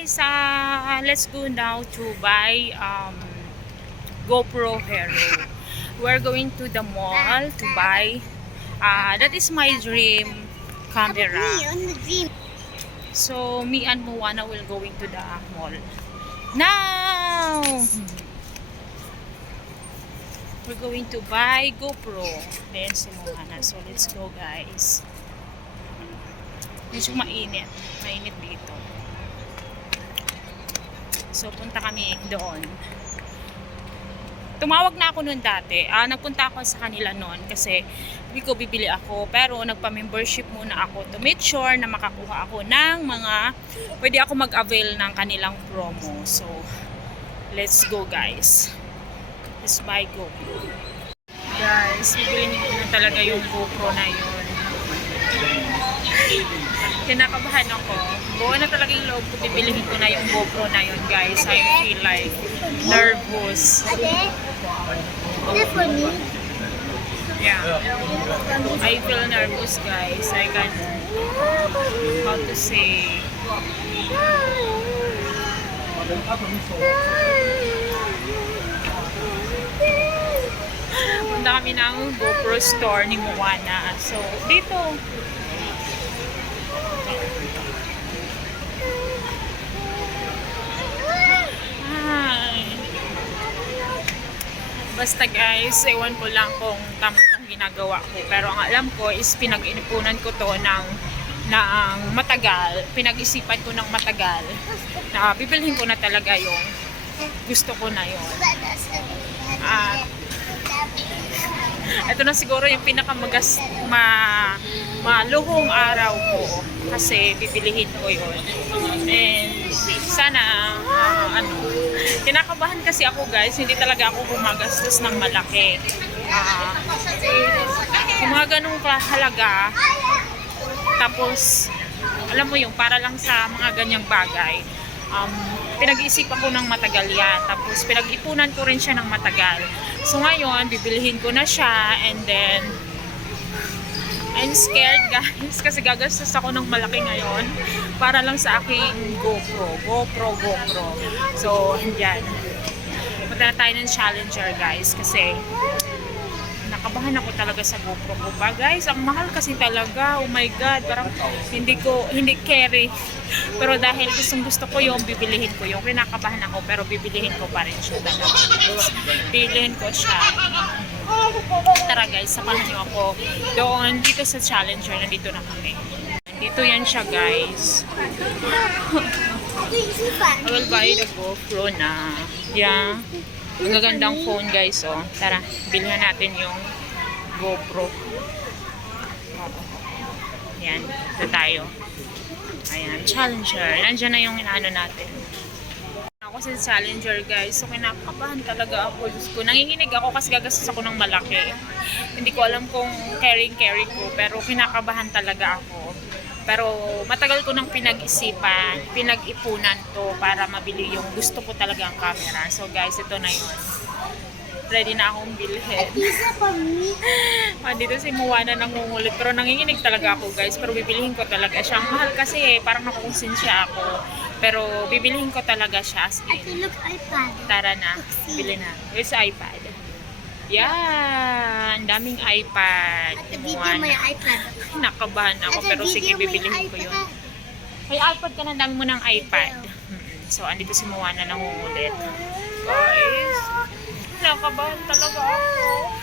guys, let's go now to buy GoPro Hero. We're going to the mall to buy. That is my dream camera. So me and Moana will going to the mall now. We're going to buy GoPro. Then si Moana. So let's go, guys. Medyo mainit. Mainit dito. So punta kami doon. Tumawag na ako noon dati. Nagpunta ako sa kanila noon kasi bibili ako. Pero nagpa-membership muna ako to make sure na makakuha ako ng mga pwede ako mag-avail ng kanilang promo. So let's go, guys. Let's buy GoPro. Guys, bibilihin ko na talaga yung GoPro na yun. Kinakabahan ako. Buo na talaga yung loob ko. Bibilihin ko na yung GoPro na yun, guys. I feel like nervous. Yeah. I feel nervous, guys. I can't how to say. Punta kami ng GoPro store ni Moana. So, dito. Basta guys, ewan ko lang kung tama itong ginagawa ko. Pero ang alam ko is pinag-inipunan ko to ng matagal. Pinag-isipan ko ng matagal. Na bibilhin ko na talaga yung gusto ko na yun. Ito na siguro yung maluhong araw ko kasi bibilihin ko yun. And sana kinakabahan kasi ako, guys, hindi talaga ako gumagastos ng malaki. Yung mga ganung kahalaga, tapos alam mo yung para lang sa mga ganyang bagay, pinag-iisipan ko ng matagal yan. Tapos pinag-ipunan ko rin siya ng matagal. So ngayon, bibilihin ko na siya, and then I'm scared, guys, kasi gagastos ako ng malaki ngayon para lang sa aking GoPro. So, yan. Punta na tayo ng Challenger, guys, kasi nakabahan ako talaga sa GoPro ko ba, guys. Ang mahal kasi talaga. Oh my God, parang hindi carry. Pero dahil gusto ko yung bibilihin ko yung kinakabahan ako, pero bibilihin ko pa rin siya talaga. Bibilihin ko siya. Tara, guys, samahan niyo ako doon dito sa Challenger. Nandito na kami. Dito yan siya, guys. I will buy the GoPro na. Yeah. Ang gagandang phone, guys, oh. Tara, bilhin natin yung GoPro. Yan, ito tayo. Ayan, Challenger. Nandiyan na yung inaano natin. Ako sa Challenger, guys. So, kinakabahan talaga ako. Diyos ko, nanginginig ako kasi gagastos ako ng malaki. Hindi ko alam kung carry ko, pero kinakabahan talaga ako. Pero matagal ko nang pinag-isipan, pinag-ipunan to para mabili yung gusto ko talaga ang camera. So guys, ito na yun. Ready na akong bilhin. Dito si Moana nangungulit, pero nanginginig talaga ako, guys. Pero bibilihin ko talaga siya. Ang mahal kasi parang nakukonsensya ako. Pero bibilihin ko talaga siya as in. Tara na, bili na. Where's the iPad? Yan, daming iPad. May iPad. Nakabahan ako, pero sige, bibilihin ko yun. May iPad ka na, dami mo ng iPad. So, andito si Moana nangungulit. Guys, nakabahan talaga ako.